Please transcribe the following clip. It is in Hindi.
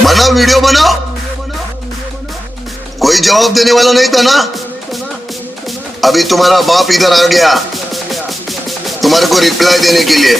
बनाओ, वीडियो बनाओ। कोई जवाब देने वाला नहीं था ना। अभी तुम्हारा बाप इधर आ गया तुम्हारे को रिप्लाई देने के लिए।